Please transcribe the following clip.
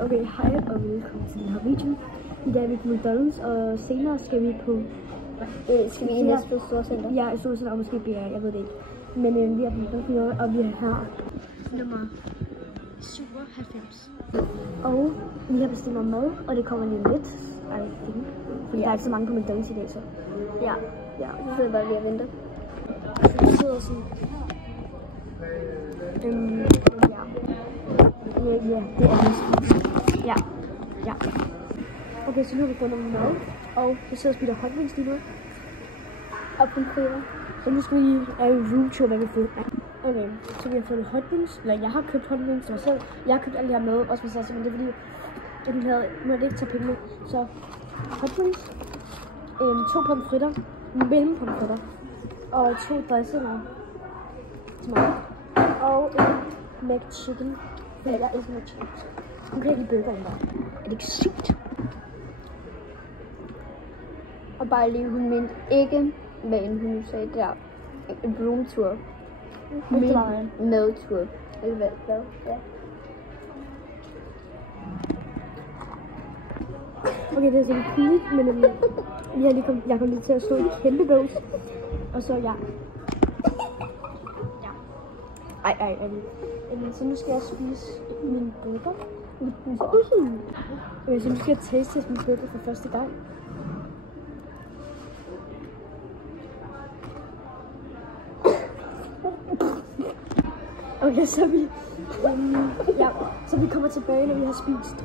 Okay, hej og velkommen til den her video. I dag er vi på McDonald's, og senere skal vi på... skal vi i Næstved Storcenter? Ja, i Storcenter og måske BR, jeg ved det ikke. Men vi er på McDonald's, og vi er her nummer 97. Og vi har bestilt mad, og det kommer lige lidt. Fordi der er ikke så mange på McDonald's i dag, så... Ja, så sidder jeg bare lige og venter. Så vi sidder sådan... Ja, det er det. Ja. Okay, så nu har vi fået noget mad, og vi sidder og spiser hot wings lige nu. Og pomfritter. Så nu skal vi lige lave en roomtour, hvad vi får. Okay, så vi har fået hot wings, eller jeg har købt hot wings til mig selv. Jeg har købt alle de her med, også med Sasha, men det er fordi, at hun havde, måtte ikke tage penge med. Så hot wings, 2 pomfritter, mellem pomfritter, og 2 dressinger til mig. Og en McChicken. Ja, jeg elsker McChicken. Hun kan ikke lide burgeren der. Er det ikke sygt? Og bare lige, hun mente ikke, men hun sagde der, en roomtour. Madtur. Eller hvad? Ja. Okay, det er sådan cool, men jeg kom lige til at slå en kæmpe bøvs. Og så ja. Ej. Så nu skal jeg spise min burger. Så nu skal jeg taste min burger for første gang. Okay, så vi kommer tilbage, når vi har spist